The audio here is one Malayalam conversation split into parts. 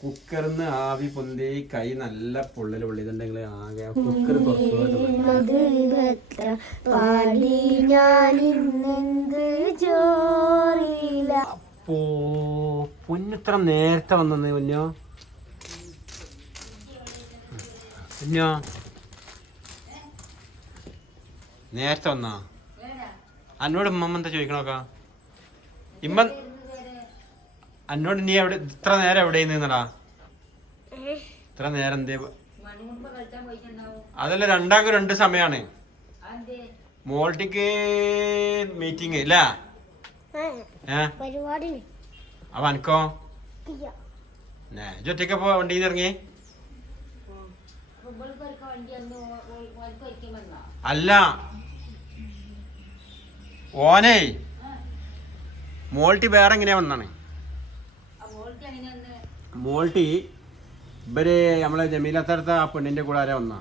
കുക്കറിന്ന് ആവി പൊന്തി കൈ നല്ല പൊള്ളൽ പൊള്ളിയതുണ്ടെങ്കിൽ ആകെ കുക്കർ അപ്പോ പൊന്നിത്ര നേരത്തെ വന്നത് പൊന്നോ? പൊന്നോ? നേരത്തെ വന്നാ? അന്നോട് ഉമ്മമ്മ എന്താ ചോദിക്കണോക്കാ? ഇമ്മ അന്നോട് നീ എവിടെ ഇത്ര നേരം എവിടെ നിന്നടാ ഇത്ര നേരം എന്തേ അതല്ല രണ്ടാക്കും രണ്ട് സമയാണ്. മോൾട്ടിക്ക് മീറ്റിംഗ് ഇല്ല? അപ്പൊ അനക്കോ? ഒറ്റയ്ക്ക് പോ വണ്ടി നിന്ന് ഇറങ്ങി അല്ല. ഓനേ. മോൾട്ടി വേറെ എങ്ങനെയാ വന്നാണ് മോൾട്ടി ഇവർ നമ്മളെ ജമീലത്തടുത്ത ആ പെണ്ണിന്റെ കൂടെ ആരാ വന്നാ?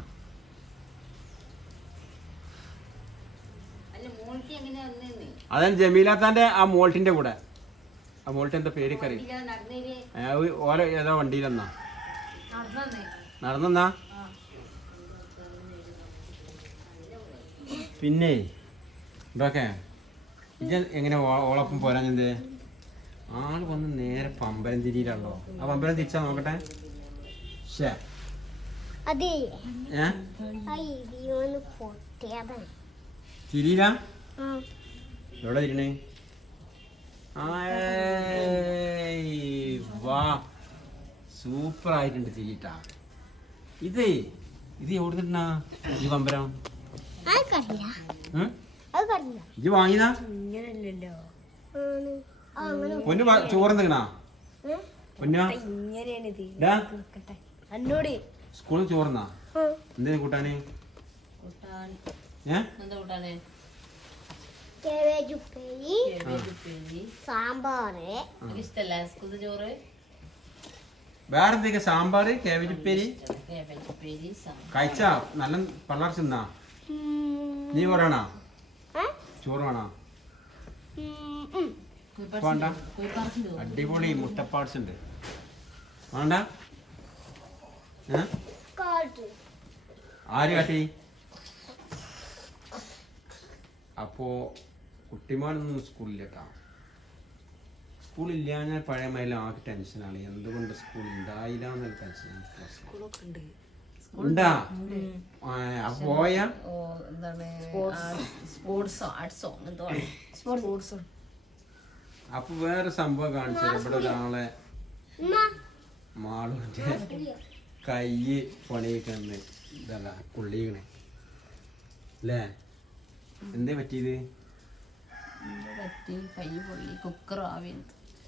അതാണ് ജമീലത്താന്റെ ആ മോൾട്ടിന്റെ കൂടെ. ആ മോൾട്ടി എന്താ പേര് കറി ഓരോ ഏതോ വണ്ടിയിലെന്നാ നടന്നെന്നാ. പിന്നെ ഇതൊക്കെ. ഇത് എങ്ങനെ ഓളപ്പം ഓളൊപ്പം പോരാഞ്ഞെന്തേ? ആൾ വന്ന് നേരെ പമ്പരം തിരിയിലാണല്ലോ ആ പമ്പരം തിരിച്ചാ നോക്കട്ടെ? ഷേ തിരിയില്ല എവിടെ തിരിണേ വാ. സൂപ്പർ ആയിട്ടുണ്ട് തിരിട്ടാ ഇത് ഇത് എവിടെ നിന്നാ ഈ പമ്പരം? ഇത് വാങ്ങിയതാ? ആണ്. പൊന്നു ചോറ്? പൊന്നു സ്കൂളിൽ ചോറുന്നാ? ആ. കൂട്ടാന്? സാമ്പാറ്. വേറെ എന്തൊക്കെ സാമ്പാറ് കേബേജ് ഉപ്പേരി? കഴിച്ച? നല്ല പള്ളാർ ചെന്നാ നീ പറയണ ചോറ് വേണോ. വേണ്ട. അടിപൊളി മുട്ടപ്പാട്സ് ഉണ്ട്. വേണ്ട. ആര് കാട്ടി? അപ്പോ കുട്ടിമാനൊന്നും സ്കൂളിലേക്കാ ഞാൻ പഴയ മയിലും ആകെ ടെൻഷനാണ് എന്തുകൊണ്ട് സ്കൂൾ ഉണ്ടായില്ല എന്നൊരു ടെൻഷനാണ് ഉണ്ട്? പോയാ? ഓ എന്താണ് സ്പോർട്സോ ആർട്സോ എന്തോ സ്പോർട്സോ. അപ്പൊ വേറെ സംഭവം കാണിച്ചു ഇവിടെ ഒരാളെ മാളൂന്റെ മാളുവിന്റെ കൈ പണിയൊക്കെ ഇതല്ല കുള്ളിക്കണേ. അല്ലേ? എന്തേ പറ്റിയത്?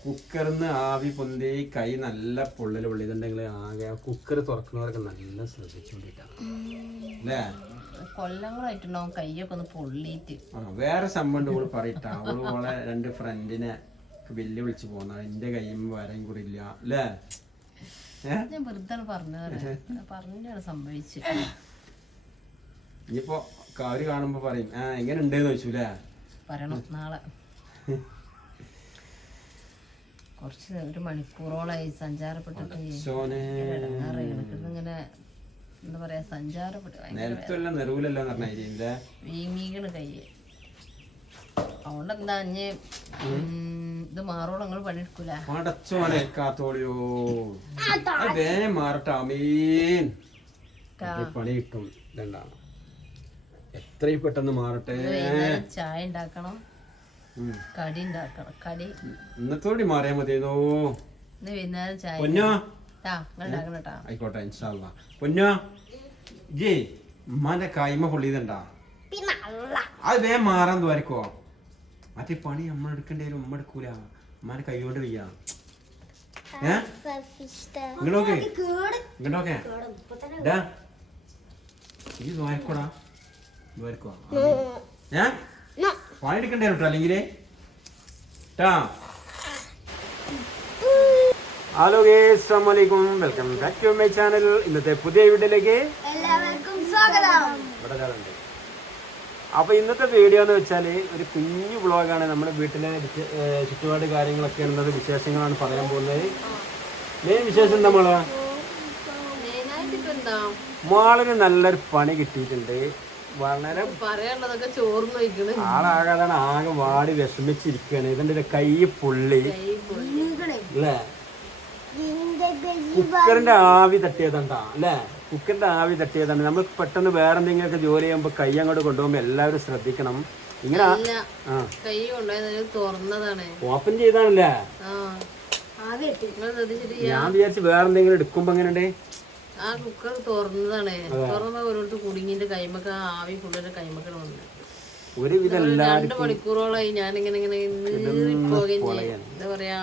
കുക്കറിന്ന് ആവി പൊന്തി കൈ നല്ല പൊള്ളൽ പൊള്ളിയിട്ടുണ്ടെങ്കിൽ ആകെ കുക്കർ തുറക്കുന്നവരൊക്കെ നല്ല ശ്രദ്ധിച്ചുകൊണ്ടിട്ടാ അല്ലേ? കൊല്ലങ്ങളായിട്ടുണ്ടാവും കൈയൊക്കെ ഒന്ന് പൊള്ളിയിട്ട്. ആ വേറെ സംഭവം കൂടെ പറയട്ടാ. അവൾ ഓളെ രണ്ട് ഫ്രണ്ടിനെ വെല്ലു വിളിച്ചു പോന്ന. എന്റെ കൈയും വരയും കൂടി ഇല്ല. അല്ലേ? ഞാൻ വെറുതെ പറഞ്ഞതാണ് പറഞ്ഞാണ് സംഭവിച്ചു ഇനിയിപ്പോ അവർ കാണുമ്പോ പറയും ആ എങ്ങനെ ഉണ്ടെന്ന് ചോദിച്ചു അല്ലേ പറയണം നാളെ. കുറച്ച് ഒരു മണിക്കൂറോളായി സഞ്ചാരപ്പെട്ടിട്ട് ഇങ്ങനെ എന്താ പറയാ സഞ്ചാരപ്പെട്ട് പറഞ്ഞ ഇല്ലേ കൈ അതുകൊണ്ട് എന്താ ഇഞ്ഞ് ഉം, ഇത് മാറോളം നിങ്ങൾ പണിയെടുക്കൂല. അടച്ചോനെ കാത്തോളിയോ. അതേ മാറട്ടെ അമീൻ. ട്ടാ. പണി കിട്ടും രണ്ടാണ് എത്രയും പെട്ടെന്ന് മാറട്ടെ. ചായ ഉണ്ടാക്കണം കടി ഉണ്ടാക്കണം കടി. ഇന്നത്തോടി മാറിയാ മതിയോ ഇന്ന് വൈകുന്നേരം ചായ പൊന്നോ? ആയിക്കോട്ടെ ഇൻഷാല്ല പൊന്നോ? ജി ഉമ്മാന്റെ കായ്മ പൊള്ളിയതുണ്ടാ. അത് വേഗം മാറാൻ തോരക്കോ മറ്റേ പണി നമ്മൾ എടുക്കേണ്ടി വരും അമ്മ എടുക്കൂല അമ്മാനെ കൈകൊണ്ട് വയ്യ ഇങ്ങോട്ടോക്കെ. ഇങ്ങോട്ടോക്കെ. ദ്വാരക്കോടാ ദ്വാരക്കോ. ഏ. പണി എടുക്കണ്ടേ കേട്ടോ ട്ടാ. ഹലോ അസ്സലാമലൈക്കും. Welcome back to my channel. ഇന്നത്തെ പുതിയ വീട്ടിലേക്ക് എല്ലാവർക്കും സ്വാഗതം. ഇവിടെ ഒരാളുണ്ട് അപ്പൊ ഇന്നത്തെ വീഡിയോ എന്ന് വെച്ചാൽ ഒരു കുഞ്ഞു വ്ളോഗാണ് നമ്മുടെ വീട്ടിലെ ചുറ്റുപാട് കാര്യങ്ങളൊക്കെ ഉള്ളത് വിശേഷങ്ങളാണ് പറയാൻ പോകുന്നത്. മെയിൻ വിശേഷം എന്താ മോളെ? മോളിന് നല്ലൊരു പണി കിട്ടിയിട്ടുണ്ട്. വളരെ ആളാകാതാണ് ആകെ വാടി വിഷമിച്ചിരിക്കുകയാണ്. ഇതിന്റെ ഒരു കൈ പുള്ളി. അല്ലേ? കുക്കറിന്റെ ആവി തട്ടിയതണ്ടാ അല്ലേ? കുക്കറിന്റെ ആവി തട്ടിയതാണ്. നമ്മൾ പെട്ടെന്ന് വേറെ എന്തെങ്കിലുമൊക്കെ ജോലി ചെയ്യുമ്പോൾ കൈ അങ്ങോട്ട് കൊണ്ടുപോകുമ്പോൾ എല്ലാവരും ശ്രദ്ധിക്കണം. ഇങ്ങനെ ഓപ്പൺ ചെയ്താണല്ലേ? ഞാൻ വിചാരിച്ചു വേറെ എന്തെങ്കിലും എടുക്കുമ്പോ എങ്ങനെയുണ്ട്? ആ കുക്കർ തുറന്നതാണ്. തുറന്ന ഓരോരുത്തർ കുടുങ്ങിന്റെ കൈമക്ക ആവി ഫുള്ളിന്റെ കൈമക്കൾ വന്നു. ഒരുവിധം രണ്ട് മണിക്കൂറോളായി ഞാനിങ്ങനെ ഇങ്ങനെ നീറിപ്പോകുകയും എന്താ പറയാ?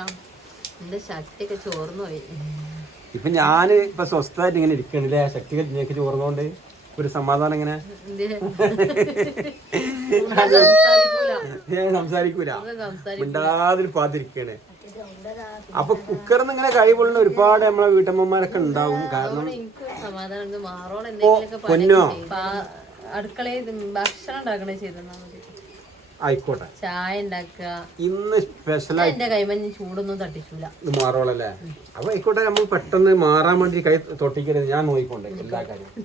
എന്റെ ശക്തിയൊക്കെ ചോർന്നു പോയി ഇപ്പൊ ഞാൻ ഇപ്പൊ സ്വസ്ഥമായിട്ട് ഇങ്ങനെ ഇരിക്കണില്ലേ? ശക്തികൾ ഞങ്ങൾക്ക് ചോർന്നോണ്ട് ഒരു സമാധാനം ഇങ്ങനെ സംസാരിക്കൂല. ഞാൻ സംസാരിക്കൂല. മിണ്ടാതിരി പാതിരിക്കണേ അപ്പൊ കുക്കറിന്ന് ഇങ്ങനെ കൈ പൊള്ളുന്ന ഒരുപാട് നമ്മളെ വീട്ടമ്മമാരൊക്കെ ഉണ്ടാവും. കാരണം പൊന്നോ. അടുക്കളയിൽ ഭക്ഷണം ഉണ്ടാക്കണേ ചെയ്തെന്നാ മതി. ആയിക്കോട്ടെ. ചായ ഉണ്ടാക്കുക. ഇന്ന് സ്പെഷ്യൽ എന്റെ കൈമഞ്ഞ് ചൂടൊന്നും തട്ടിച്ചില്ല ഇത് മാറോളല്ലേ? അപ്പൊ ആയിക്കോട്ടെ നമ്മൾ പെട്ടെന്ന് മാറാൻ വേണ്ടി കൈ തൊട്ടിക്കരുത്. ഞാൻ നോക്കിക്കൊണ്ട് എല്ലാ കാര്യവും?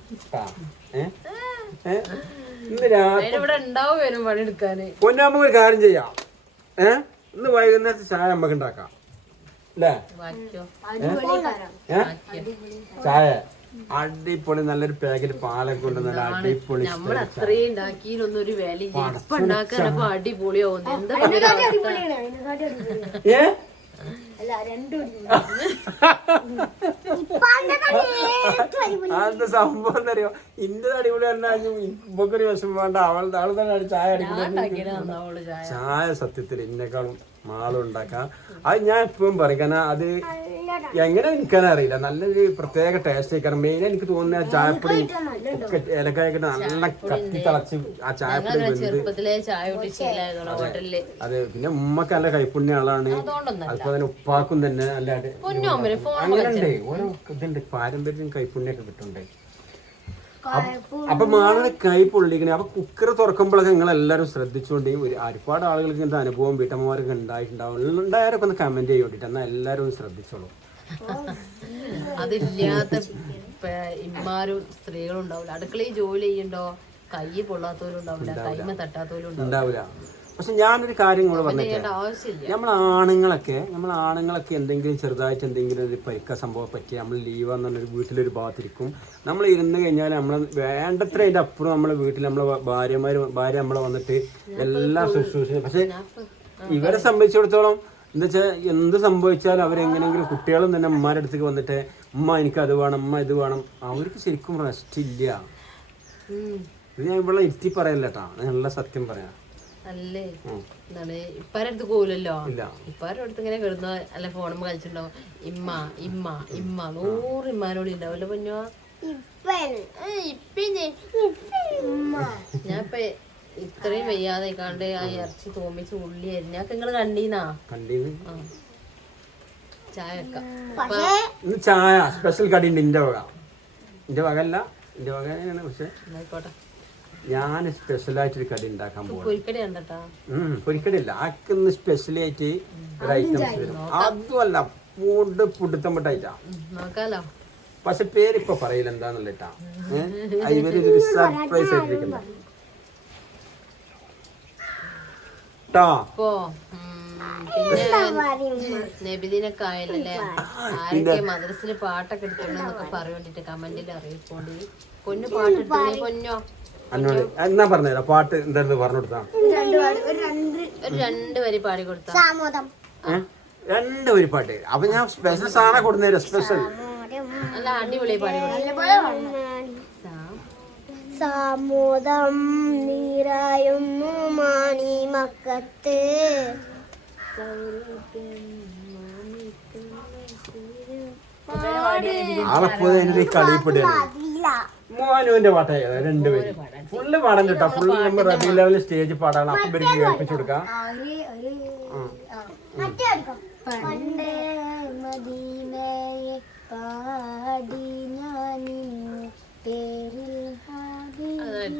ഇന്ന് രാത്രി പൊന്നു നമുക്ക് ഒരു കാര്യം ചെയ്യാം. ഏ? ഇന്ന് വൈകുന്നേരത്തെ ചായ നമുക്ക് ഉണ്ടാക്കാം. അല്ലേ? ചായ. അടിപൊളി നല്ലൊരു പാക്കറ്റ് പാലൊക്കെ കൊണ്ട് നല്ല അടിപൊളി നമ്മൾ അത്രയും ഉണ്ടാക്കിയിലൊന്നും ഒരു വില ഇപ്പൊ ഉണ്ടാക്കാനപ്പോ അടിപൊളിയാവുന്നു എന്താ ഇവരെ അവസ്ഥ? ഏ? അത് സംഭവം എന്തറിയോ ഇന്റെ അടിപൊളി തന്നെ ഇപ്പൊക്കൊരു വിഷമം വേണ്ട. അവളുടെ ആൾ തന്നെ ചായ അടിക്കുന്നത് ചായ. സത്യത്തിൽ എന്നെക്കാളും മാളും ഉണ്ടാക്കാം അത് ഞാൻ എപ്പോഴും പറയും കാരണം അത് എങ്ങനെ എനിക്കാനും അറിയില്ല. നല്ലൊരു പ്രത്യേക ടേസ്റ്റ് ആയിരിക്കണം മെയിൻ എനിക്ക് തോന്നുന്ന ആ ചായപ്പൊടി ഒക്കെ ഏലക്കായൊക്കെ നല്ല കത്തി തിളച്ച് ആ ചായപ്പൊടി വെന്ത് അതെ പിന്നെ ഉമ്മക്ക് നല്ല കൈപ്പുണ്യ ആളാണ്. അതുപോലെ തന്നെ ഉപ്പാക്കും തന്നെ നല്ല അടി- പൊന്നോമ്പര് ഫോൺ അങ്ങനെ ഉണ്ട് ഓരോ ഇതുണ്ട് പാരമ്പര്യം കൈപ്പുണ്യൊക്കെ കിട്ടുന്നുണ്ട്. അപ്പൊ മാളുടെ കൈ പൊള്ളിക്കണേ. അപ്പൊ കുക്കർ തുറക്കുമ്പോഴൊക്കെ നിങ്ങൾ എല്ലാവരും ശ്രദ്ധിച്ചുകൊണ്ട് ഒരു ഒരുപാട് ആളുകൾക്ക് ഇങ്ങനത്തെ അനുഭവം വീട്ടമ്മമാർക്ക് ഉണ്ടായിട്ടുണ്ടാവും. ഉണ്ടായാലൊക്കെ ഒന്ന് കമന്റ് ചെയ്യോണ്ടിട്ട് എന്നാൽ എല്ലാവരും ഒന്ന് ശ്രദ്ധിച്ചോളൂ. അതില്ലാത്ത ഇമ്മാരും സ്ത്രീകളും ഉണ്ടാവില്ല. അടുക്കളയിൽ ജോലി ചെയ്യണ്ടോ കൈ പൊള്ളാത്തവരും ഉണ്ടാവില്ല. കൈമ തട്ടാത്തവരും ഉണ്ടാവില്ല. പക്ഷെ ഞാനൊരു കാര്യം കൂടെ പറഞ്ഞിട്ട് നമ്മൾ ആണുങ്ങളൊക്കെ നമ്മൾ ആണുങ്ങളൊക്കെ എന്തെങ്കിലും ചെറുതായിട്ട് എന്തെങ്കിലും ഒരു പരിക്ക സംഭവം പറ്റി നമ്മൾ ലീവ് എന്നുള്ളൊരു വീട്ടിലൊരു ഭാഗത്തിരിക്കും. നമ്മൾ ഇരുന്ന് കഴിഞ്ഞാൽ നമ്മൾ വേണ്ടത്ര അതിന്റെ അപ്പുറം നമ്മളെ വീട്ടിൽ നമ്മളെ ഭാര്യമാർ ഭാര്യ നമ്മളെ വന്നിട്ട് എല്ലാ ശുശ്രൂഷ പക്ഷെ ഇവരെ സംബന്ധിച്ചിടത്തോളം എന്താ വെച്ചാൽ എന്ത് സംഭവിച്ചാലും അവരെങ്ങനെങ്കിലും കുട്ടികളും തന്നെ അമ്മമാരുടെ അടുത്തേക്ക് വന്നിട്ട് അമ്മ എനിക്ക് അത് വേണം അമ്മ ഇത് വേണം. അവർക്ക് ശരിക്കും റെസ്റ്റ് ഇല്ല. ഇത് ഞാൻ ഇവിടെ ഇരുത്തി പറയല്ല കേട്ടാ. നല്ല സത്യം പറയാം. അല്ലേ. എന്താണ്? ഇപ്പാരടുത്ത് അടുത്ത് ഇപ്പാരടുത്ത് ഇങ്ങനെ കിടന്ന അല്ല ഫോണും കളിച്ചിട്ടുണ്ടാവും. ഇമ്മ ഇമ്മ ഇമ്മ. നൂറ് ഇമ്മാനോട് ഉണ്ടാവല്ലോ പൊന്നോ? ഞാൻ ഇപ്പൊ ഇത്രയും വയ്യാതെ കണ്ട് ആ ഇറച്ചി തോമിച്ച് ഉള്ളി അരിഞ്ഞാക്ക് നിങ്ങൾ കണ്ടീന്നാ? കണ്ടീന്ന്. ആ. ചായ വെക്കാം. ചായ സ്പെഷ്യൽ കടി ഉണ്ട് എന്റെ വക. എന്റെ വക അല്ല എന്റെ വക തന്നെയാണ്. പക്ഷെ ആയിക്കോട്ടെ. ഞാൻ സ്പെഷ്യലായിട്ടൊരു കടി ഉണ്ടാക്കാൻ പോകും പൊരിക്കടി കണ്ടട്ടാ? ഒരിക്കലില്ല ആക്കിന്ന് സ്പെഷ്യലായിട്ട് ഒരു ഐറ്റംസ് വരും. അതുമല്ല ഫുഡ് പുടുത്തം പെട്ടായിട്ടാ നോക്കാലോ. പക്ഷെ പേരിപ്പൊ പറയില്ല എന്താന്നുള്ളട്ടാ ഇവർ സർപ്രൈസ് ആയിട്ടിരിക്കണ്ട ട്ടാ. ഇപ്പോ ഉം, പിന്നെ നബിദിനൊക്കെ ആയല്ലേ ആരൊക്കെ മദ്രസിൽ പാട്ടൊക്കെ എടുത്തിട്ടുണ്ടെന്നൊക്കെ പറയോണ്ടിട്ട് കമന്റിൽ അറിയിപ്പോണ്ട് കൊന്നു പാട്ട് കൊന്നോ എന്നോട് എന്നാ പറഞ്ഞുതരാം. പാട്ട് എന്തായിരുന്നു പറഞ്ഞു കൊടുത്താ? ഒരു രണ്ട് വരി പാടി കൊടുത്താ? രണ്ട് വരി പാട്ട്. അപ്പൊ ഞാൻ സ്പെഷ്യൽ സാധനം കൊടുന്നേരാ സ്പെഷ്യൽ നല്ല അടിപൊളി പാടി സാമോദം നീരായുന്നു മാണി മക്കത്ത്. ആളെപ്പോ എന്റെ കളിപ്പെടുകയാണ് മോനുവിന്റെ പാട്ട് ഏതാ? രണ്ടുപേരും ഫുള്ള് പാടാൻ കേട്ടോ. ഫുള്ള് നമ്മൾ റബി ലെവൽ സ്റ്റേജ് പാടാണ് അപ്പൊ ഇവർക്ക് കേൾപ്പിച്ചു കൊടുക്കാം. മറ്റേ എടുക്കാം പണ്ട് മദീനയെ പാടി ഞാൻ ഇന്ന് പേരിൽ ഹാദിമ.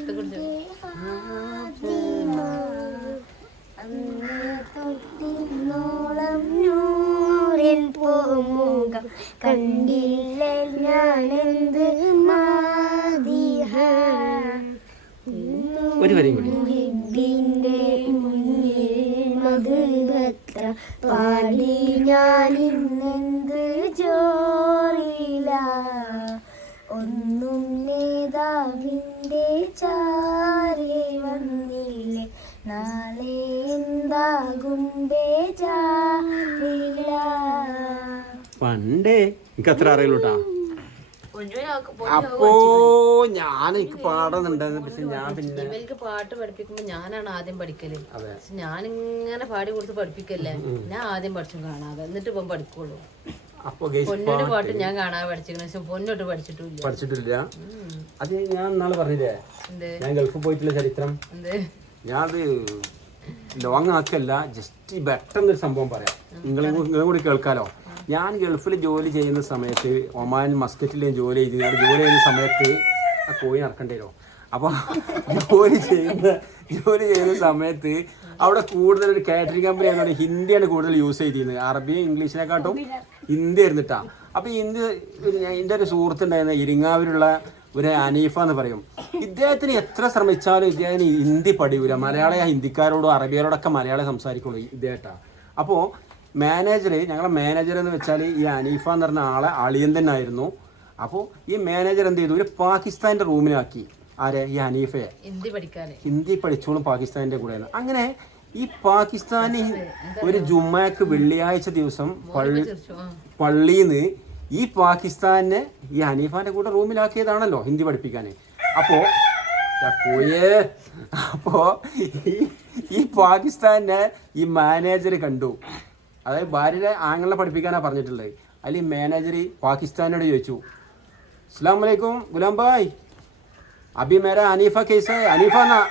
അന്ന് തൊട്ടിന്നോളം നൂറിൻ പൂമുഖം കണ്ടില്ലേ ഞാനെന്ത് മാതിഹ? ഒരു വരി കൂടി. മുന്നിൽ മധുരത്ര പാടി ഞാൻ എനിക്ക് അത്ര അറിയില്ലൂട്ടാ. കേട്ടാ അപ്പോ ഞാൻ എനിക്ക് പാടുന്നുണ്ട് പക്ഷെ ഞാൻ പിന്നെ ഇവർക്ക് പാട്ട് പഠിപ്പിക്കുമ്പോ ഞാനാണ് ആദ്യം പഠിക്കൽ. ഞാൻ ഇങ്ങനെ ഞാനിങ്ങനെ പാടി കൊടുത്ത് പഠിപ്പിക്കല്ലേ? ഞാൻ ആദ്യം പഠിച്ചും കാണാതെ. എന്നിട്ട് ഇപ്പം പഠിക്കുള്ളൂ. അപ്പൊ ഗൈസ് പൊന്നോട് പാട്ട് ഞാൻ കാണാതെ പഠിച്ചിരിക്കണ. പക്ഷെ പൊന്നോട്ട് പഠിച്ചിട്ടില്ല. പഠിച്ചിട്ടില്ല. അത് ഞാൻ ഇന്നാൾ പറഞ്ഞില്ലേ? ഞാൻ ഗൾഫിൽ പോയിട്ടുള്ള ചരിത്രം. ഞാൻ അത് ലോങ് ആക്കല്ല ജസ്റ്റ് പെട്ടെന്നൊരു സംഭവം പറയാം. നിങ്ങളും കൂടി കേൾക്കാലോ. ഞാൻ ഗൾഫിൽ ജോലി ചെയ്യുന്ന സമയത്ത് ഒമാൻ മസ്കറ്റിൽ ഞാൻ ജോലി ചെയ്ത് ഞാൻ ജോലി ചെയ്യുന്ന സമയത്ത് ആ കോഴി ഇറക്കണ്ടേരോ അപ്പോൾ ജോലി ചെയ്യുന്ന ജോലി ചെയ്യുന്ന സമയത്ത് അവിടെ കൂടുതൽ ഒരു കാറ്ററിംഗ് കമ്പനി ആയതുകൊണ്ട് ഹിന്ദിയാണ് കൂടുതൽ യൂസ് ചെയ്തിരുന്നത്. അറബിയും ഇംഗ്ലീഷിനെക്കാട്ടും ഹിന്ദി ആയിരുന്നിട്ടാ. അപ്പോൾ ഹിന്ദി എന്റെ ഒരു സുഹൃത്തുണ്ടായിരുന്ന ഇരിങ്ങാവിലുള്ള ഒരു അനീഫ എന്ന് പറയും. ഇദ്ദേഹത്തിന് എത്ര ശ്രമിച്ചാലും ഇദ്ദേഹത്തിന് ഹിന്ദി പഠിയൂല. മലയാളം ഹിന്ദിക്കാരോടും അറബിയരോടൊക്കെ മലയാളം സംസാരിക്കുള്ളൂ ഇദ്ദേഹട്ടാ. അപ്പോൾ മാനേജർ ഞങ്ങളെ മാനേജർ എന്ന് വെച്ചാൽ ഈ അനീഫ എന്ന് പറഞ്ഞ ആളെ അളിയൻ തന്നെ ആയിരുന്നു അപ്പോൾ ഈ മാനേജർ എന്ത് ചെയ്തു? ഒരു പാകിസ്ഥാന്റെ റൂമിലാക്കി. ആരെ? ഈ അനീഫയെ. ഹിന്ദി പഠിക്കാൻ ഹിന്ദി പഠിച്ചോളും പാകിസ്ഥാനിന്റെ കൂടെ അങ്ങനെ ഈ പാകിസ്ഥാനി ഒരു ജുമ്മക്ക് വെള്ളിയാഴ്ച ദിവസം പള്ളി പള്ളിയിൽ നിന്ന് പള്ളിന്ന് ഈ പാകിസ്ഥാനെ ഈ ഹനീഫാന്റെ കൂടെ റൂമിലാക്കിയതാണല്ലോ ഹിന്ദി പഠിപ്പിക്കാൻ അപ്പോ പോയേ. അപ്പോ ഈ- ഈ പാകിസ്ഥാനെ ഈ മാനേജർ കണ്ടു. അതായത് ഭാര്യയുടെ ആങ്ങളെ പഠിപ്പിക്കാനാ പറഞ്ഞിട്ടുള്ളത്. അതിൽ മാനേജർ പാകിസ്ഥാനോട് ചോദിച്ചു. അസ്സാം വലൈക്കും ഗുലാം ഭായ്. അബി മേര അനീഫ കേസ്. അനീഫ എന്നാ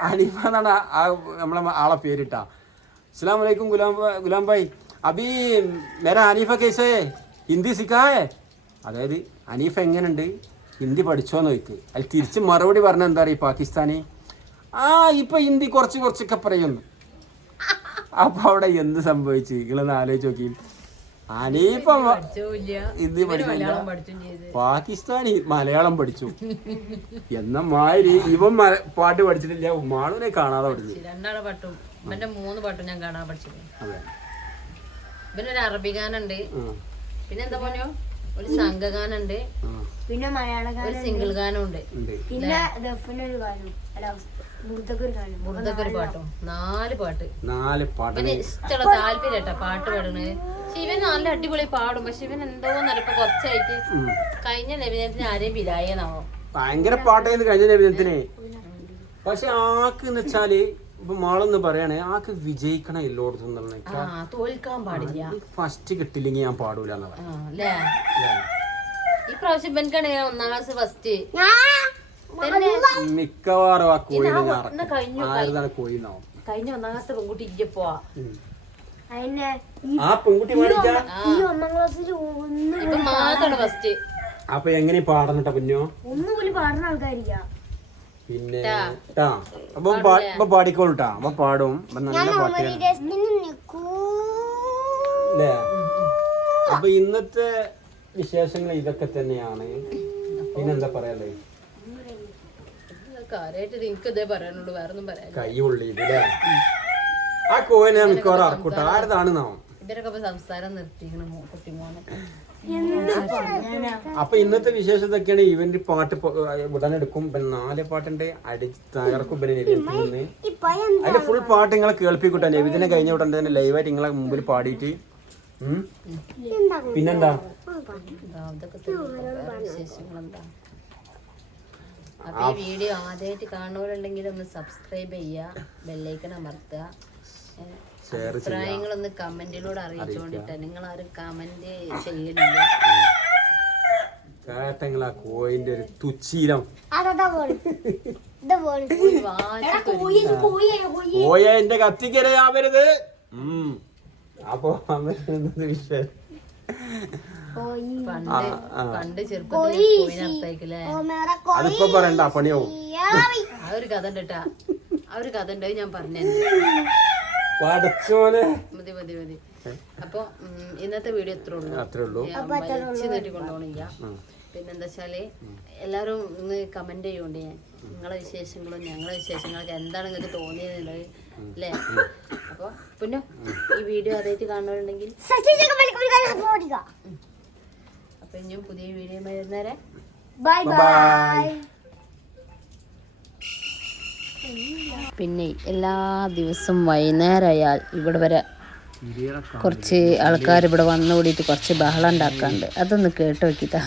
അനീഫ എന്നാണ് ആ- നമ്മളെ ആളെ പേരിട്ട. അസ്സാം വലൈക്കും ഗുലാം ഗുലാം ഭായ്. അബി മേര അനീഫ കേസ്. ഹിന്ദി സിക്കായേ അതായത് അനീഫ എങ്ങനെയുണ്ട് ഹിന്ദി പഠിച്ചോന്ന് ചോദിക്ക്. അതിൽ തിരിച്ച് മറുപടി പറഞ്ഞ എന്താ പറയുക പാകിസ്ഥാനി? ആ ഇപ്പൊ ഹിന്ദി കുറച്ച് കുറച്ചൊക്കെ പറയുന്നു അപ്പൊ അവിടെ എന്ത് സംഭവിച്ചു? നിങ്ങളൊന്ന് ആലോചിച്ച് നോക്കി. പഠിച്ചില്ല ഹിന്ദി പഠിച്ചില്ല മലയാളം പഠിച്ചും പാകിസ്ഥാനി മലയാളം പഠിച്ചു. എന്ന മാതിരി ഇവൻ പാട്ട് പഠിച്ചിട്ടില്ല. മാളുവിനെ കാണാതെ പഠിച്ചു. രണ്ടാളെ പാട്ടും. ഇവന്റെ മൂന്ന് പാട്ടും ഞാൻ കാണാൻ പഠിച്ചത് അതെ. ഇവനൊരു അറബി ഗാനുണ്ട് പിന്നെ എന്താ പറഞ്ഞു ഒരു സംഘഗാനുണ്ട്. പിന്നെ മലയാള ഒരു ഗാനം സിംഗിൾ ഗാനം ഉണ്ട്. പിന്നെ ഗാനം. പാട്ടും. നാല് പാട്ട്. നാല് പാട്ട്. ഇഷ്ടമുള്ള പാട്ട് ശിവൻ നല്ല അടിപൊളി പാടും. പക്ഷെ ഇവൻ എന്തോ ഇപ്പൊ കുറച്ചായിട്ട് കഴിഞ്ഞ നബിദിനത്തിന് ആരെയും വിലായെന്നാവോ ഭയങ്കര പാട്ടായിരുന്നു കഴിഞ്ഞ നബിദിനത്തിന് പക്ഷെ ആക്ക് എന്ന് വെച്ചാൽ ഇപ്പൊ മാളെന്ന് പറയണേ ആക്ക് വിജയിക്കണ എല്ലായിടത്തും തോൽക്കാൻ പാടില്ല. ഫസ്റ്റ് കിട്ടില്ലെങ്കിൽ ഞാൻ പാടൂല ഈ പ്രാവശ്യം ഇവൻക്കാണ് ഒന്നാം ക്ലാസ് ഫസ്റ്റ് മിക്കവാറും ആ കോഴി ഞാൻ കോഴി. ആരതാണ് കോഴിന്നാവും കഴിഞ്ഞ ഒന്നാം ക്ലാസ് പെൺകുട്ടി ഇജ്ജപ്പോ ആ പെൺകുട്ടി ഫസ്റ്റ് അപ്പൊ എങ്ങനെ പാടണട്ടോ കുഞ്ഞോ? ഒന്നും പോലും പാടുന്ന ആൾക്കാരില്ല. പിന്നെ ട്ടാ. അപ്പൊ അപ്പൊ പാടിക്കോളൂട്ടാ അപ്പൊ പാടും. നല്ല അപ്പൊ ഇന്നത്തെ വിശേഷങ്ങൾ ഇതൊക്കെ തന്നെയാണ്. പിന്നെന്താ പറയാല്ലേ കാര്യമായിട്ട് എനിക്ക് ഇതേ പറയാനുള്ളൂ വേറെ ഒന്നും പറയാൻ കൈ ഉള്ളിയത് അല്ലേ ആ കോയിനെ മിക്കവാറും ഇറക്കൂട്ട ആരതാണ് നാം ഇവരൊക്കെ ഇപ്പൊ സംസാരം നിർത്തിക്കണ കുട്ടിമോനൊക്കെ അപ്പൊ ഇന്നത്തെ വിശേഷം ഇതൊക്കെയാണ്. ഇവന്റെ പാട്ട് ഉടനെടുക്കും പിന്നെ നാല് പാട്ടുണ്ട്. അടിച്ച് തകർക്കും അതിന്റെ ഫുൾ പാട്ട് നിങ്ങളെ കേൾപ്പിക്കൂട്ടെ. നബിദിനെ കഴിഞ്ഞ ഉടനെ തന്നെ ലൈവായിട്ട് നിങ്ങളെ മുമ്പിൽ പാടിയിട്ട്. പിന്നെന്താ എന്താ ഇതൊക്കെ തന്നെ വിശേഷങ്ങൾ എന്താ അപ്പൊ ഈ വീഡിയോ ആദ്യമായിട്ട് കാണുന്നവരുണ്ടെങ്കിൽ ഒന്ന് സബ്സ്ക്രൈബ് ചെയ്യുക ബെല്ലൈക്കൺ അമർത്തുക. അഭിപ്രായങ്ങളൊന്ന് കമന്റിലൂടെ അറിയിച്ചുകൊണ്ടിട്ട് നിങ്ങൾ ആരും കമന്റ് ചെയ്യണില്ല. കേട്ടെങ്കിൽ കോയിന്റെ ഒരു തുച്ചീരം കോയ എന്റെ കത്തിക്കരയാവരുത്. അപ്പൊ കോഴി പണ്ട് അതിപ്പോ പറയണ്ട പണിയാവും. ആ ഒരു കഥ ഉണ്ട് ആ ഒരു കഥ ഉണ്ട് ഞാൻ പറഞ്ഞു മതി മതി മതി. അപ്പൊ ഇന്നത്തെ വീഡിയോ എത്ര ഉള്ളൂ. അത്രേ ഉള്ളൂ. ഞാൻ വലിച്ചു നീട്ടി കൊണ്ടുപോകണില്ല. പിന്നെന്താ വെച്ചാൽ എല്ലാരും ഇന്ന് കമന്റ് ചെയ്യുന്നുണ്ട് ഞാൻ നിങ്ങളെ വിശേഷങ്ങളും ഞങ്ങളെ വിശേഷങ്ങളൊക്കെ എന്താണ് നിങ്ങൾക്ക് തോന്നിയെന്നുള്ളത് അല്ലേ അപ്പൊ പിന്നെ ഈ വീഡിയോ അതായിട്ട് കാണുന്നുണ്ടെങ്കിൽ ഇനിയും പുതിയ വീഡിയോ വരുന്നേരെ ബൈ ബൈ പിന്നെ എല്ലാ ദിവസവും വൈകുന്നേരമായാൽ ഇവിടെ വരെ കുറച്ച് ആൾക്കാർ ഇവിടെ വന്നു കൂടിയിട്ട് കുറച്ച് ബഹളം ഉണ്ടാക്കാറുണ്ട് അതൊന്ന് കേട്ട് നോക്കിട്ടാ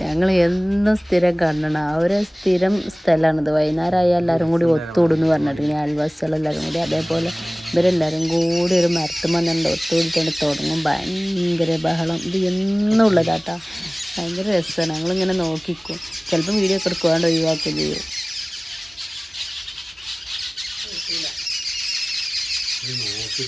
ഞങ്ങൾ എന്നും സ്ഥിരം കാണണം ആ ഒരു സ്ഥിരം സ്ഥലമാണിത് വൈകുന്നേരമായാൽ എല്ലാവരും കൂടി ഒത്തുകൂടുന്നു പറഞ്ഞിട്ട് ഇങ്ങനെ അയൽവാസികളെല്ലാവരും കൂടി അതേപോലെ ഇവരെല്ലാവരും കൂടി ഒരു മരത്തുമന്നുണ്ട് ഒത്തുകൂടിയിട്ടാണ് തുടങ്ങും. ഭയങ്കര ബഹളം. ഇത് എന്നും ഉള്ളതാട്ടാ. ഭയങ്കര രസമാണ് ഞങ്ങളിങ്ങനെ നോക്കിക്കും. ചിലപ്പം വീഡിയോ ഒക്കെ എടുക്കുവാണ്ട് ഒഴിവാക്കുകയും ചെയ്യും. നോക്കി